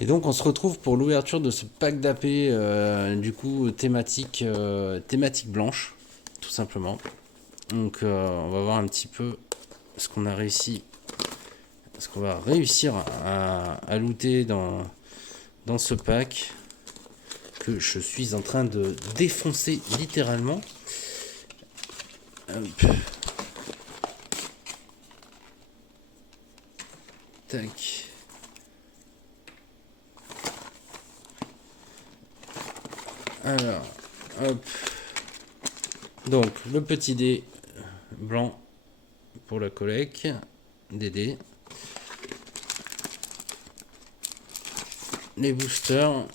Et donc on se retrouve pour l'ouverture de ce pack d'AP du coup thématique blanche, tout simplement. Donc on va voir un petit peu ce qu'on a réussi, ce qu'on va réussir à looter dans ce pack que je suis en train de défoncer littéralement. Hop. Tac. Alors, hop. Donc, le petit dé blanc pour la collecte. Des dés. Les boosters.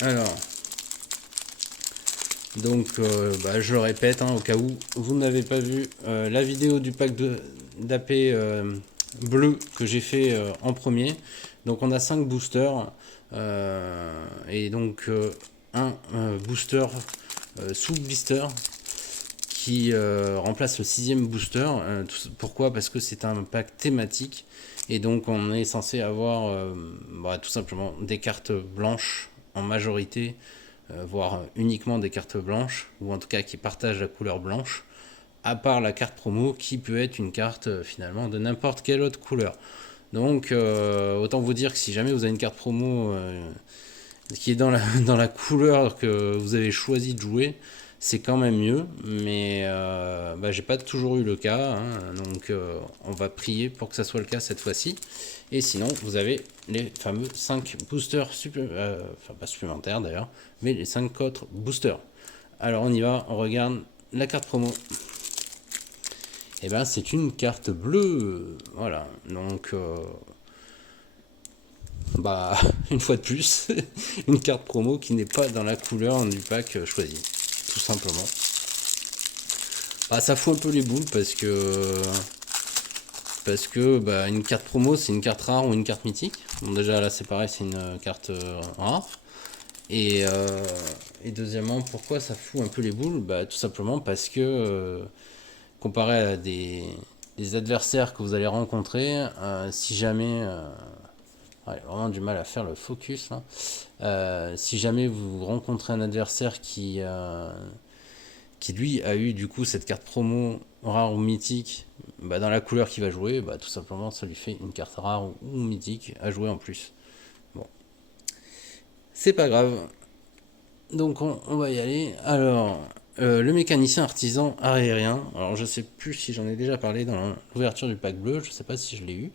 Alors, donc, je le répète, au cas où vous n'avez pas vu la vidéo du pack d'AP bleu que j'ai fait en premier. Donc, on a 5 boosters et donc un booster sous blister qui remplace le 6ème booster. Pourquoi? Parce que c'est un pack thématique et donc on est censé avoir tout simplement des cartes blanches en majorité, voire uniquement des cartes blanches, ou en tout cas qui partagent la couleur blanche, à part la carte promo qui peut être une carte finalement de n'importe quelle autre couleur. Donc autant vous dire que si jamais vous avez une carte promo qui est dans la couleur que vous avez choisi de jouer, c'est quand même mieux, mais j'ai pas toujours eu le cas, donc on va prier pour que ça soit le cas cette fois-ci. Et sinon, vous avez les fameux 5 boosters, enfin pas supplémentaires d'ailleurs, mais les 5 autres boosters. Alors on y va, on regarde la carte promo. Et ben c'est une carte bleue, voilà, donc une fois de plus, une carte promo qui n'est pas dans la couleur du pack choisi, tout simplement. Ça fout un peu les boules parce que une carte promo c'est une carte rare ou une carte mythique. Bon, déjà là c'est pareil, c'est une carte rare. Et deuxièmement, pourquoi ça fout un peu les boules? Tout simplement parce que comparé à des adversaires que vous allez rencontrer, si jamais vraiment du mal à faire le focus là. Si jamais vous rencontrez un adversaire qui lui a eu du coup cette carte promo rare ou mythique dans la couleur qu'il va jouer, tout simplement ça lui fait une carte rare ou mythique à jouer en plus. Bon, c'est pas grave. Donc on va y aller. Alors, le mécanicien artisan aérien. Alors je sais plus si j'en ai déjà parlé dans l'ouverture du pack bleu, je sais pas si je l'ai eu.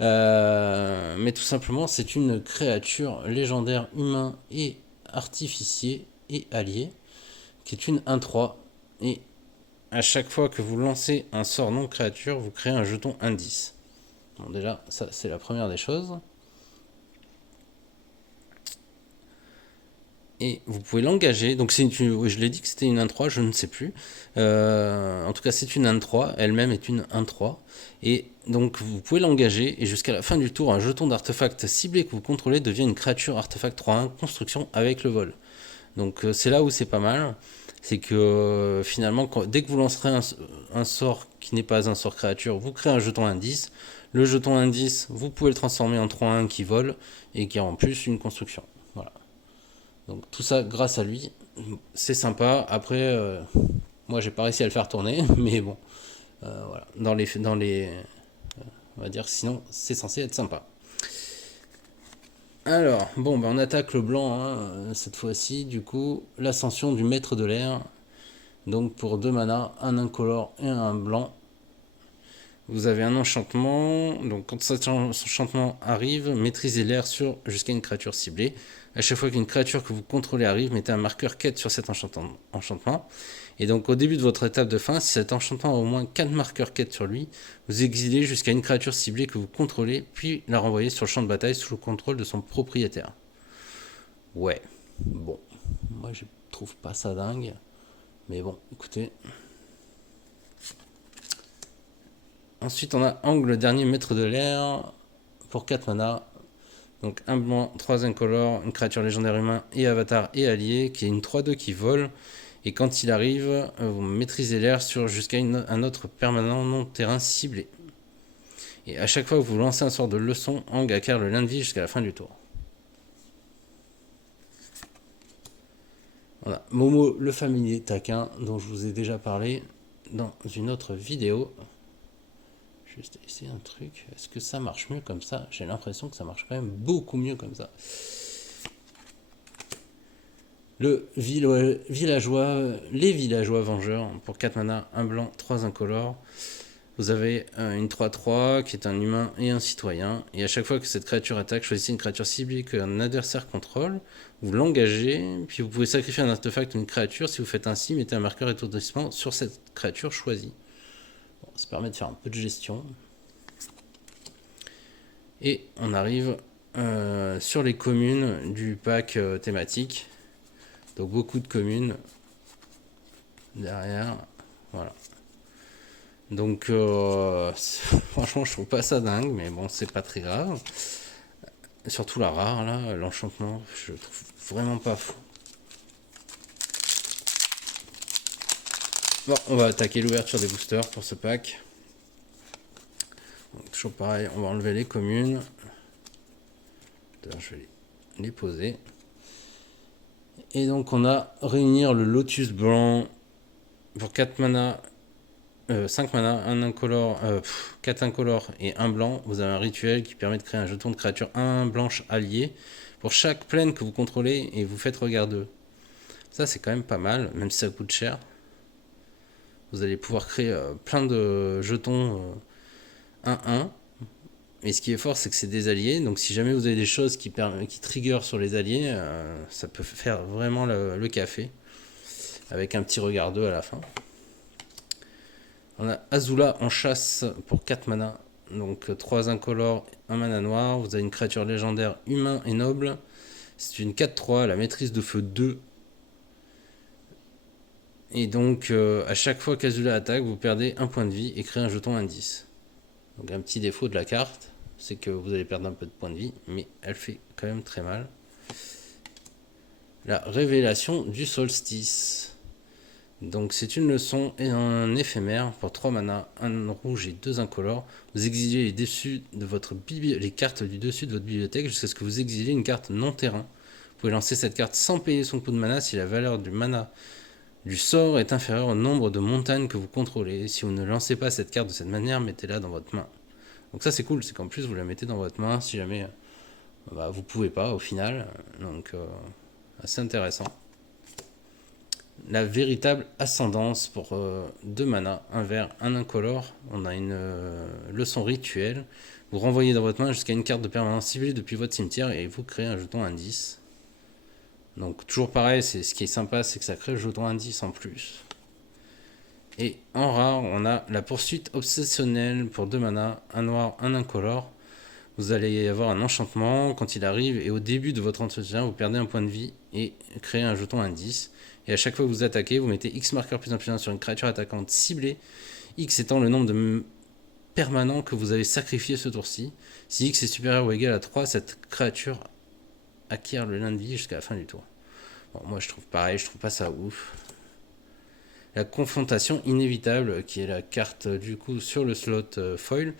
Mais tout simplement, c'est une créature légendaire humain et artificier et allié, qui est une 1-3. Et à chaque fois que vous lancez un sort non créature, vous créez un jeton indice. Bon, déjà, ça c'est la première des choses. Et vous pouvez l'engager. Donc je l'ai dit que c'était une 1-3, je ne sais plus. En tout cas, c'est une 1-3. Elle-même est une 1-3. Et donc vous pouvez l'engager. Et jusqu'à la fin du tour, un jeton d'artefact ciblé que vous contrôlez devient une créature artefact 3-1 construction avec le vol. Donc c'est là où c'est pas mal. C'est que finalement, dès que vous lancerez un sort qui n'est pas un sort créature, vous créez un jeton indice. Le jeton indice, vous pouvez le transformer en 3-1 qui vole et qui a en plus une construction. Voilà. Donc tout ça grâce à lui, c'est sympa. Après, moi j'ai pas réussi à le faire tourner, mais bon, voilà. On va dire sinon c'est censé être sympa. Alors, bon, on attaque le blanc cette fois-ci. Du coup, l'ascension du maître de l'air. Donc pour 2 mana, un incolore et un blanc. Vous avez un enchantement. Donc quand cet enchantement arrive, maîtrisez l'air sur jusqu'à une créature ciblée. À chaque fois qu'une créature que vous contrôlez arrive, mettez un marqueur quête sur cet enchantement. Et donc au début de votre étape de fin, si cet enchantement a au moins 4 marqueurs quête sur lui, vous exilez jusqu'à une créature ciblée que vous contrôlez, puis la renvoyez sur le champ de bataille sous le contrôle de son propriétaire. Ouais, bon, moi je trouve pas ça dingue. Mais bon, écoutez. Ensuite, on a Angle, dernier maître de l'air, pour 4 mana. Donc un blanc, 3 incolores, une créature légendaire humain et avatar et allié, qui est une 3-2 qui vole. Et quand il arrive, vous maîtrisez l'air sur jusqu'à un autre permanent non terrain ciblé. Et à chaque fois que vous lancez un sort de leçon, Aang acquiert le lien de vie jusqu'à la fin du tour. Voilà, Momo le familier taquin, dont je vous ai déjà parlé dans une autre vidéo. Juste essayer un truc. Est-ce que ça marche mieux comme ça? J'ai l'impression que ça marche quand même beaucoup mieux comme ça. Le villageois, les villageois vengeurs, pour 4 mana, 1 blanc, 3 incolores. Vous avez une 3-3 qui est un humain et un citoyen. Et à chaque fois que cette créature attaque, choisissez une créature ciblée qu'un adversaire contrôle. Vous l'engagez, puis vous pouvez sacrifier un artefact ou une créature. Si vous faites ainsi, mettez un marqueur étourdissement sur cette créature choisie. Bon, ça permet de faire un peu de gestion. Et on arrive sur les communes du pack thématique. Donc beaucoup de communes derrière. Voilà. Donc franchement je trouve pas ça dingue, mais bon c'est pas très grave. Surtout la rare là, l'enchantement, je trouve vraiment pas fou. Bon, on va attaquer l'ouverture des boosters pour ce pack. Donc, toujours pareil, on va enlever les communes. D'ailleurs je vais les poser. Et donc on a réunir le lotus blanc pour 4 mana. 5 mana, 1 incolore, 4 incolores et 1 blanc. Vous avez un rituel qui permet de créer un jeton de créature 1 blanche allié pour chaque plaine que vous contrôlez et vous faites regard 2. Ça c'est quand même pas mal, même si ça coûte cher. Vous allez pouvoir créer plein de jetons 1-1. Et ce qui est fort, c'est que c'est des alliés. Donc si jamais vous avez des choses qui trigger sur les alliés, ça peut faire vraiment le café. Avec un petit regard 2 à la fin. On a Azula en chasse pour 4 mana. Donc 3 incolores, 1 mana noir. Vous avez une créature légendaire humain et noble. C'est une 4-3, la maîtrise de feu 2. Et donc à chaque fois qu'Azula attaque, vous perdez un point de vie et créez un jeton indice. Donc un petit défaut de la carte, c'est que vous allez perdre un peu de points de vie, mais elle fait quand même très mal. La révélation du solstice. Donc c'est une leçon et un éphémère pour 3 mana, 1 rouge et 2 incolores. Vous exilez les cartes du dessus de votre bibliothèque jusqu'à ce que vous exiliez une carte non terrain. Vous pouvez lancer cette carte sans payer son coût de mana si la valeur du mana du sort est inférieure au nombre de montagnes que vous contrôlez. Si vous ne lancez pas cette carte de cette manière, mettez-la dans votre main. Donc ça c'est cool, c'est qu'en plus vous la mettez dans votre main si jamais vous pouvez pas au final. Donc assez intéressant. La véritable ascendance pour 2 mana, 1 vert, 1 incolore. On a une leçon rituelle. Vous renvoyez dans votre main jusqu'à une carte de permanence ciblée depuis votre cimetière et vous créez un jeton indice. Donc toujours pareil, ce qui est sympa, c'est que ça crée le jeton indice en plus. Et en rare, on a la poursuite obsessionnelle pour 2 mana, 1 noir, 1 incolore. Vous allez avoir un enchantement quand il arrive et au début de votre entretien, vous perdez un point de vie et créez un jeton indice. Et à chaque fois que vous attaquez, vous mettez X marqueur plus 1 sur une créature attaquante ciblée, X étant le nombre de permanents que vous avez sacrifié ce tour-ci. Si X est supérieur ou égal à 3, cette créature acquiert le lien de vie jusqu'à la fin du tour. Bon, moi je trouve pareil, je trouve pas ça ouf. La confrontation inévitable, qui est la carte du coup sur le slot foil.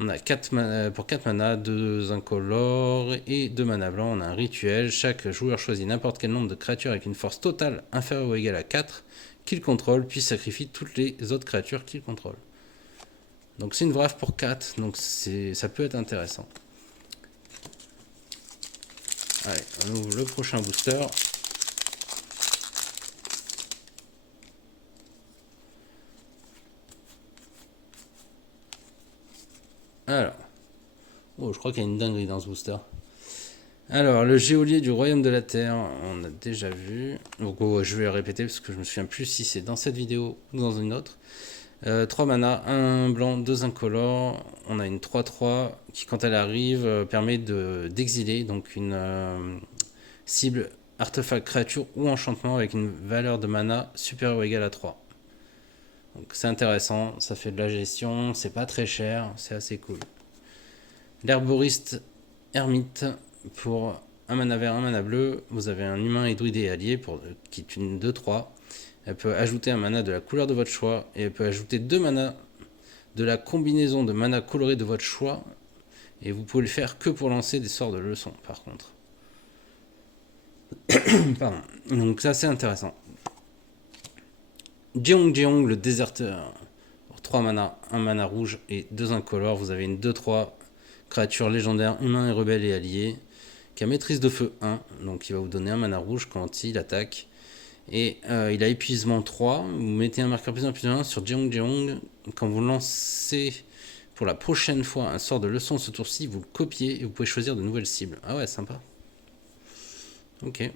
On a 4 mana, pour 4 mana, 2 incolores et 2 mana blancs. On a un rituel. Chaque joueur choisit n'importe quel nombre de créatures avec une force totale inférieure ou égale à 4 qu'il contrôle, puis sacrifie toutes les autres créatures qu'il contrôle. Donc c'est une brave pour 4, donc ça peut être intéressant. Allez, on ouvre le prochain booster. Alors, je crois qu'il y a une dinguerie dans ce booster. Alors, le geôlier du royaume de la terre, on a déjà vu. Donc, je vais répéter parce que je me souviens plus si c'est dans cette vidéo ou dans une autre. 3 mana, 1 blanc, 2 incolores. On a une 3-3 qui, quand elle arrive, permet d'exiler donc une cible, artefact, créature ou enchantement avec une valeur de mana supérieure ou égale à 3. Donc c'est intéressant, ça fait de la gestion, c'est pas très cher, c'est assez cool. L'herboriste ermite pour 1 mana vert, 1 mana bleu. Vous avez un humain et druide et allié qui est une 2-3. Elle peut ajouter un mana de la couleur de votre choix et elle peut ajouter 2 mana de la combinaison de mana colorée de votre choix. Et vous pouvez le faire que pour lancer des sorts de leçon, par contre. Pardon. Donc ça, c'est intéressant. Jeong, le déserteur. Pour 3 mana, 1 mana rouge et 2 incolores. Vous avez une 2-3 créature légendaire, humain et rebelle et allié, qui a maîtrise de feu 1. Donc il va vous donner 1 mana rouge quand il attaque. Et il a épuisement 3. Vous mettez un marqueur plus 1 sur Jeong. Quand vous lancez pour la prochaine fois un sort de leçon ce tour-ci, vous le copiez et vous pouvez choisir de nouvelles cibles. Ah ouais, sympa. Ok.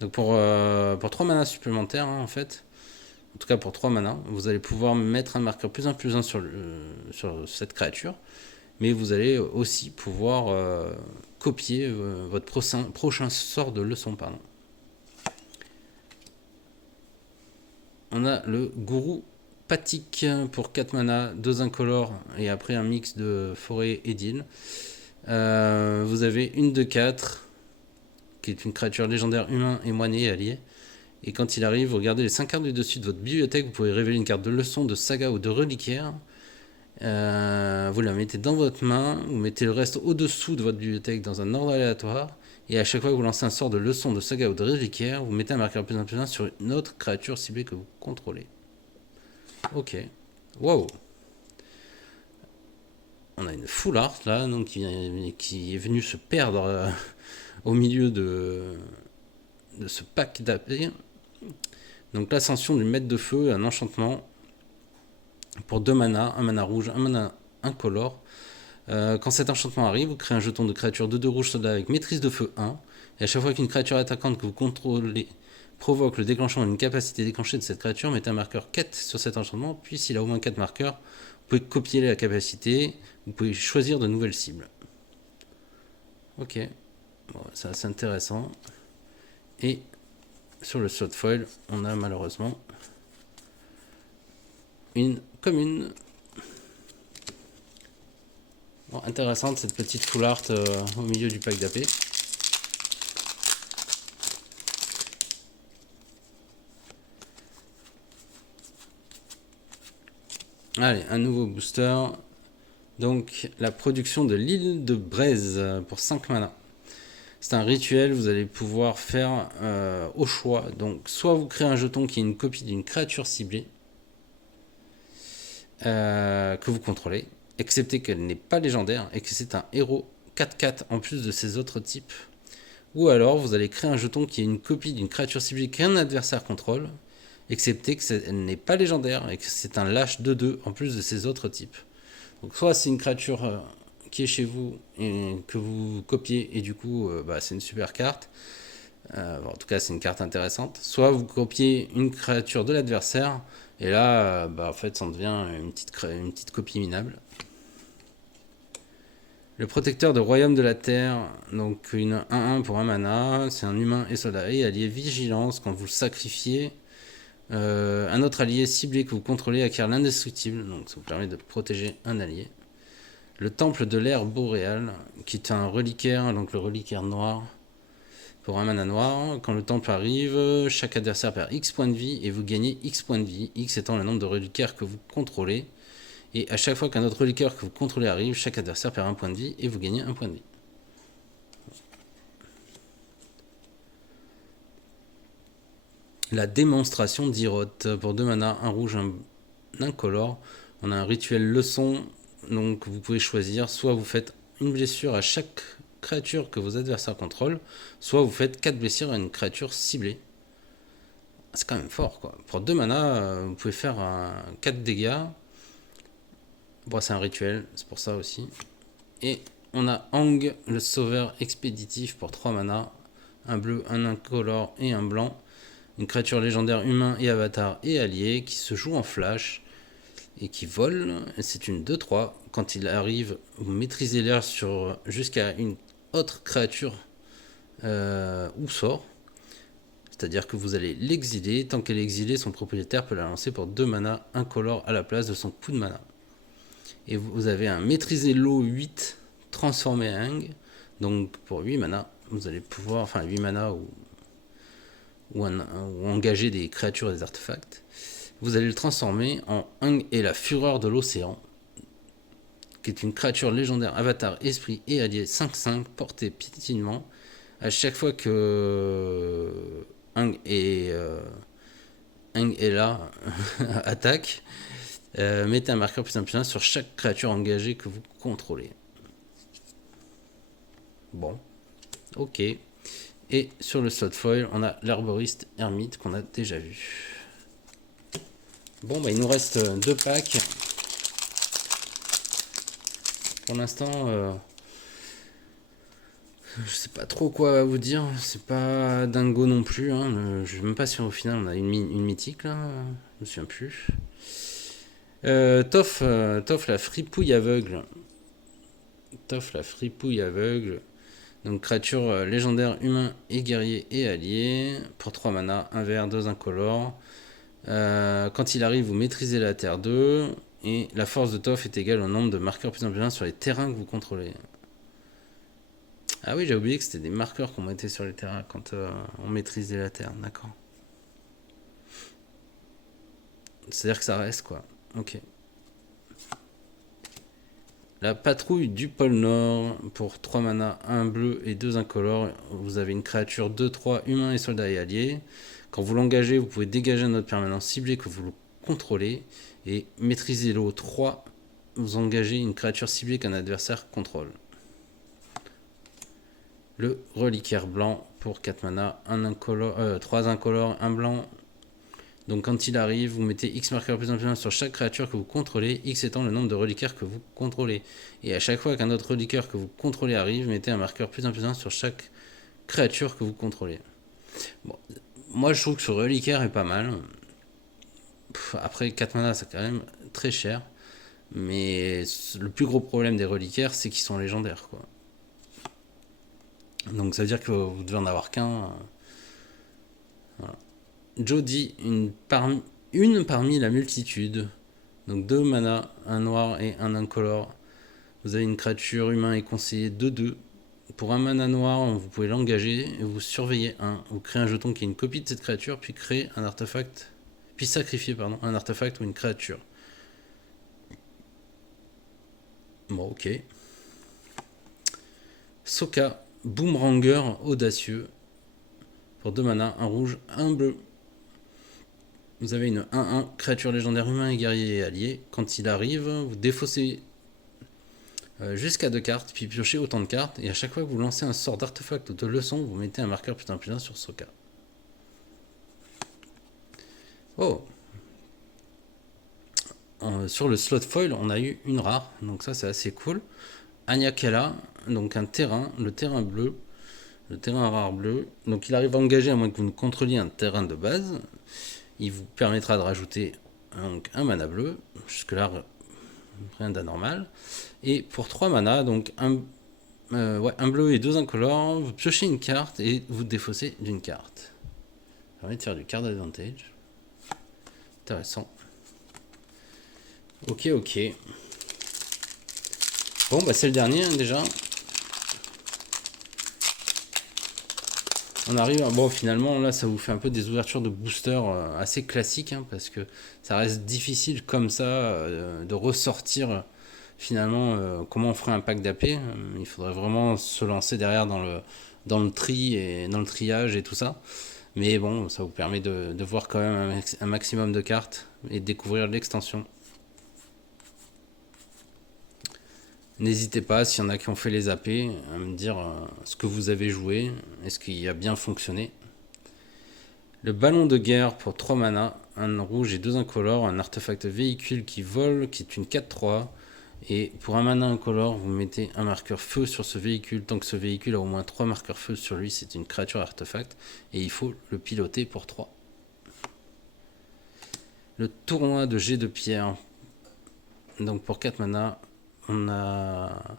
Donc pour 3 mana supplémentaires, hein, en fait, en tout cas pour 3 mana, vous allez pouvoir mettre un marqueur plus 1 sur cette créature, mais vous allez aussi pouvoir copier votre prochain sort de leçon. Pardon. On a le gourou Patik pour 4 mana, 2 incolores et après un mix de forêt et d'île. Vous avez une de 4 qui est une créature légendaire humain et moiné allié. Et quand il arrive, vous regardez les 5 cartes du dessus de votre bibliothèque, vous pouvez révéler une carte de leçon, de saga ou de reliquaire. Vous la mettez dans votre main, vous mettez le reste au-dessous de votre bibliothèque dans un ordre aléatoire. Et à chaque fois que vous lancez un sort de leçon, de saga ou de reliquaire, vous mettez un marqueur plus 1 sur une autre créature ciblée que vous contrôlez. Ok. Wow. On a une full art là, donc qui est venue se perdre au milieu de ce pack d'AP. Donc l'ascension du maître de feu, un enchantement pour 2 mana, 1 mana rouge, 1 mana incolore. Quand cet enchantement arrive, vous créez un jeton de créature de 2 rouges soldat avec maîtrise de feu 1. Et à chaque fois qu'une créature attaquante que vous contrôlez provoque le déclenchement d'une capacité déclenchée de cette créature, mettez un marqueur 4 sur cet enchantement, puis s'il a au moins 4 marqueurs, vous pouvez copier la capacité, vous pouvez choisir de nouvelles cibles. Ok, bon, ça c'est intéressant. Et sur le slot foil, on a malheureusement une commune. Bon, intéressante cette petite full art au milieu du pack d'AP. Allez, un nouveau booster. Donc, la production de l'île de Braise pour 5 mana. C'est un rituel, vous allez pouvoir faire au choix. Donc, soit vous créez un jeton qui est une copie d'une créature ciblée que vous contrôlez, excepté qu'elle n'est pas légendaire et que c'est un héros 4/4 en plus de ses autres types. Ou alors, vous allez créer un jeton qui est une copie d'une créature ciblée qu'un adversaire contrôle, excepté qu'elle n'est pas légendaire et que c'est un lâche 2/2 en plus de ses autres types. Donc soit c'est une créature qui est chez vous et que vous copiez et du coup c'est une super carte. En tout cas c'est une carte intéressante. Soit vous copiez une créature de l'adversaire et là en fait ça devient une petite copie minable. Le protecteur de Royaume de la Terre, donc une 1/1 pour 1 mana, c'est un humain et soldat et allié vigilance quand vous le sacrifiez. Un autre allié ciblé que vous contrôlez acquiert l'indestructible, donc ça vous permet de protéger un allié. Le temple de l'air boréal, qui est un reliquaire, donc le reliquaire noir, pour un mana noir. Quand le temple arrive, chaque adversaire perd X points de vie et vous gagnez X points de vie, X étant le nombre de reliquaires que vous contrôlez. Et à chaque fois qu'un autre reliquaire que vous contrôlez arrive, chaque adversaire perd 1 point de vie et vous gagnez 1 point de vie. La démonstration d'Iroth pour 2 mana, un rouge, un incolore. On a un rituel leçon, donc vous pouvez choisir, soit vous faites une blessure à chaque créature que vos adversaires contrôlent, soit vous faites 4 blessures à une créature ciblée. C'est quand même fort quoi. Pour 2 mana, vous pouvez faire 4 dégâts. Bon, c'est un rituel, c'est pour ça aussi. Et on a Ang, le sauveur expéditif pour 3 mana, un bleu, un incolore et un blanc. Une créature légendaire humain et avatar et allié qui se joue en flash et qui vole. C'est une 2/3. Quand il arrive, vous maîtrisez l'air sur jusqu'à une autre créature ou sort. C'est-à-dire que vous allez l'exiler. Tant qu'elle est exilée, son propriétaire peut la lancer pour 2 mana incolore à la place de son coup de mana. Et vous avez un maîtriser l'eau 8 transformé Ang. Donc pour 8 mana, vous allez pouvoir, enfin 8 mana ou engager des créatures et des artefacts, vous allez le transformer en Ang et la fureur de l'océan. qui est une créature légendaire, avatar, esprit et allié 5/5, portée piétinement. À chaque fois que Hang est là, attaque, mettez un marqueur +1/+1 sur chaque créature engagée que vous contrôlez. Bon, ok. Et sur le slot foil, on a l'herboriste ermite qu'on a déjà vu. Bon, bah il nous reste 2 packs. Pour l'instant, je sais pas trop quoi vous dire. C'est pas dingo non plus. Hein. Je suis même pas sûr au final. On a une mythique là. Je me souviens plus. Toff la fripouille aveugle. Toff la fripouille aveugle. Donc créature légendaire humain et guerrier et allié. Pour 3 mana, 1 vert, 2 incolores. Quand il arrive, vous maîtrisez la terre 2. Et la force de Toff est égale au nombre de marqueurs +1/+1 sur les terrains que vous contrôlez. Ah oui, j'ai oublié que c'était des marqueurs qu'on mettait sur les terrains quand on maîtrisait la terre. D'accord. C'est-à-dire que ça reste quoi. Ok. La patrouille du pôle Nord, pour 3 mana, 1 bleu et 2 incolores. Vous avez une créature 2/3, humain et soldat et allié. Quand vous l'engagez, vous pouvez dégager un autre permanent ciblé que vous contrôlez. Et maîtriser l'eau 3, vous engagez une créature ciblée qu'un adversaire contrôle. Le reliquaire blanc, pour 4 mana, 3 incolores, 1 blanc. Donc quand il arrive, vous mettez X marqueur +1/+1 sur chaque créature que vous contrôlez, X étant le nombre de reliquaires que vous contrôlez. Et à chaque fois qu'un autre reliquaire que vous contrôlez arrive, mettez un marqueur +1/+1 sur chaque créature que vous contrôlez. Bon, moi je trouve que ce reliquaire est pas mal. Après 4 mana c'est quand même très cher. Mais le plus gros problème des reliquaires c'est qu'ils sont légendaires quoi. Donc ça veut dire que vous devez en avoir qu'un. Voilà. Jody, une parmi la multitude. Donc 2 mana, 1 noir et 1 incolore. Vous avez une créature humain et conseiller 2/2. Pour 1 mana noir, vous pouvez l'engager et vous surveillez 1. Vous créez un jeton qui est une copie de cette créature, puis créez un artefact. Puis sacrifiez un artefact ou une créature. Bon, ok. Sokka, Boomeраnger audacieux. Pour 2 mana, 1 rouge, 1 bleu. Vous avez une 1/1, créature légendaire humain et guerrier et allié. Quand il arrive, vous défaussez jusqu'à 2 cartes, puis piochez autant de cartes. Et à chaque fois que vous lancez un sort d'artefact ou de leçon, vous mettez un marqueur +1/+1 sur Sokka. Oh, sur le slot foil, on a eu une rare, donc ça c'est assez cool. Anyakela, donc un terrain, le terrain bleu, le terrain rare bleu. Donc il arrive à engager à moins que vous ne contrôliez un terrain de base. Il vous permettra de rajouter donc, un mana bleu, jusque-là rien d'anormal. Et pour 3 mana, donc un bleu et 2 incolores, vous piochez une carte et vous défaussez d'une carte. Ça permet de faire du card advantage. Intéressant. Ok. Bon, bah c'est le dernier déjà. On arrive, bon finalement là ça vous fait un peu des ouvertures de booster assez classiques, parce que ça reste difficile comme ça de ressortir finalement comment on ferait un pack d'AP. Il faudrait vraiment se lancer derrière dans le tri et dans le triage et tout ça. Mais bon, ça vous permet de voir quand même un maximum de cartes et de découvrir l'extension. N'hésitez pas, s'il y en a qui ont fait les AP, à me dire ce que vous avez joué, est-ce qu'il a bien fonctionné. Le ballon de guerre pour 3 mana, un rouge et 2 incolores, un artefact véhicule qui vole, qui est une 4/3. Et pour un mana incolore, vous mettez un marqueur feu sur ce véhicule. Tant que ce véhicule a au moins 3 marqueurs feu sur lui, c'est une créature artefact. Et il faut le piloter pour 3. Le tournoi de jet de pierre. Donc pour 4 mana, on a...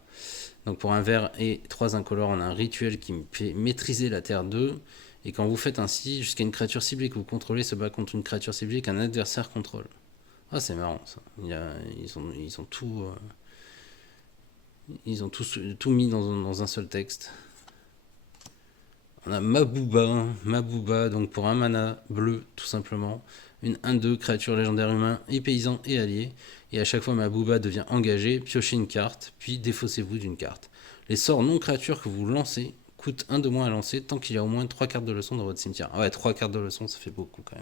Donc pour un vert et 3 incolores, on a un rituel qui fait maîtriser la terre 2. Et quand vous faites ainsi, jusqu'à une créature ciblée que vous contrôlez se bat contre une créature ciblée qu'un adversaire contrôle. Ah, c'est marrant ça. Ils ont tout... Ils ont tout mis dans un seul texte. On a Mabooba, donc pour un mana bleu, tout simplement. une 1-2, créature légendaire humain et paysan et allié. Et à chaque fois ma Booba devient engagée, piochez une carte, puis défaussez-vous d'une carte. Les sorts non créatures que vous lancez coûtent 1 de moins à lancer tant qu'il y a au moins 3 cartes de leçon dans votre cimetière. Ah ouais, 3 cartes de leçon, ça fait beaucoup quand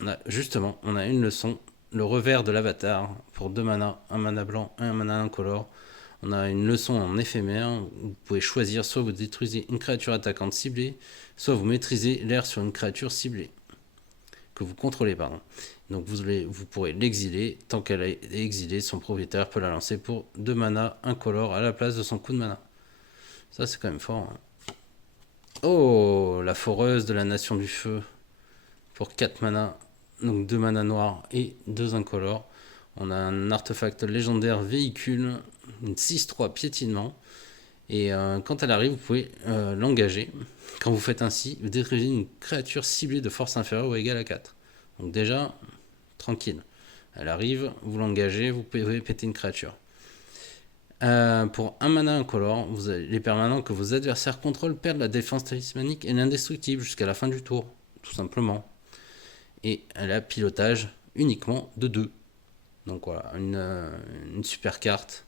même. Justement, on a une leçon, le revers de l'avatar, pour 2 mana, 1 mana blanc et 1 mana incolore. On a une leçon en éphémère, où vous pouvez choisir soit vous détruisez une créature attaquante ciblée, soit vous maîtrisez l'air sur une créature ciblée, que vous contrôlez, pardon. Donc vous pourrez l'exiler, tant qu'elle est exilée, son propriétaire peut la lancer pour 2 mana incolore à la place de son coup de mana. Ça c'est quand même fort. Hein. Oh, la foreuse de la nation du feu, pour 4 mana, donc 2 mana noirs et 2 incolores. On a un artefact légendaire véhicule, une 6-3 piétinement. Et quand elle arrive, vous pouvez l'engager. Quand vous faites ainsi, vous détruisez une créature ciblée de force inférieure ou égale à 4. Donc déjà, tranquille. Elle arrive, vous l'engagez, vous pouvez péter une créature. Pour un mana incolore, les permanents que vos adversaires contrôlent perdent la défense talismanique et l'indestructible jusqu'à la fin du tour, tout simplement. Et elle a pilotage uniquement de 2. Donc voilà, une super carte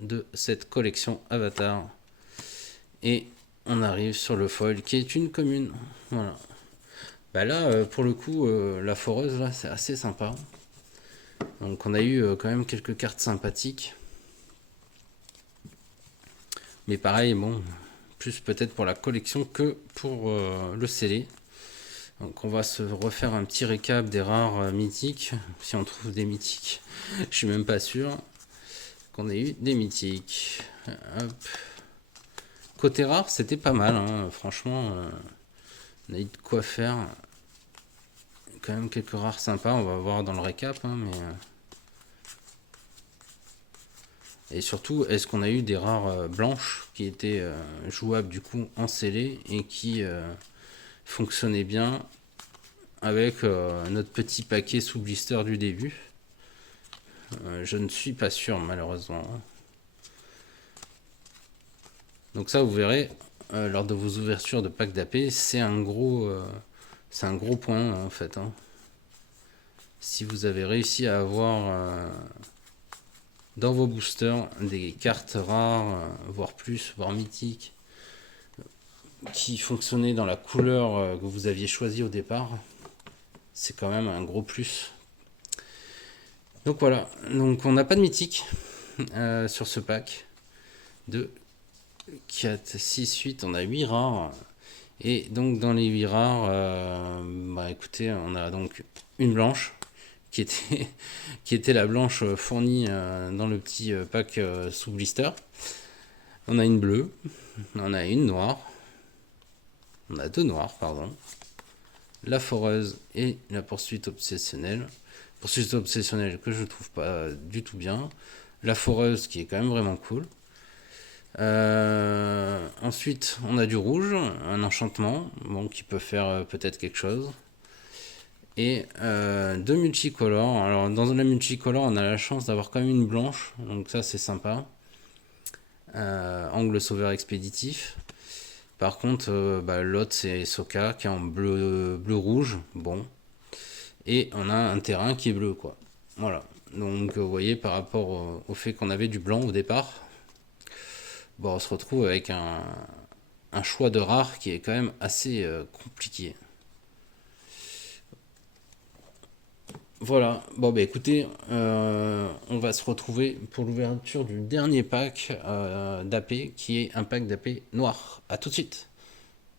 de cette collection Avatar. Et on arrive sur le foil qui est une commune. Voilà. Bah là, pour le coup, la foreuse, là, c'est assez sympa. Donc on a eu quand même quelques cartes sympathiques. Mais pareil, bon, plus peut-être pour la collection que pour le scellé. Donc on va se refaire un petit récap des rares mythiques, si on trouve des mythiques. Je suis même pas sûr qu'on ait eu des mythiques. Hop. Côté rare, c'était pas mal, hein. Franchement, on a eu de quoi faire. Quand même quelques rares sympas, on va voir dans le récap, hein, mais... Et surtout, est-ce qu'on a eu des rares blanches qui étaient jouables du coup en scellé et qui fonctionnaient bien avec notre petit paquet sous blister du début. Je ne suis pas sûr malheureusement. Donc ça vous verrez lors de vos ouvertures de pack d'AP, c'est un gros point en fait. Hein. Si vous avez réussi à avoir dans vos boosters des cartes rares, voire plus, voire mythiques, qui fonctionnaient dans la couleur que vous aviez choisi au départ, c'est quand même un gros plus. Donc voilà, donc on n'a pas de mythique sur ce pack. De 4, 6, 8, on a 8 rares. Et donc dans les 8 rares, bah écoutez, on a donc une blanche qui était la blanche fournie dans le petit pack sous blister. On a une bleue, on a une noire, on a 2 noires, pardon. La foreuse et la poursuite obsessionnelle. Poursuite obsessionnelle que je trouve pas du tout bien. La foreuse qui est quand même vraiment cool. Ensuite, on a du rouge, un enchantement, bon, qui peut faire peut-être quelque chose. Et 2 multicolores. Alors, dans la multicolore, on a la chance d'avoir quand même une blanche, donc ça c'est sympa. Angle sauveur expéditif. Par contre, l'autre c'est Sokka qui est en bleu-rouge. Bon. Et on a un terrain qui est bleu, quoi. Voilà. Donc, vous voyez, par rapport au fait qu'on avait du blanc au départ, bon, on se retrouve avec un choix de rares qui est quand même assez compliqué. Voilà. Bon, bah écoutez, on va se retrouver pour l'ouverture du dernier pack d'AP qui est un pack d'AP noir. A tout de suite.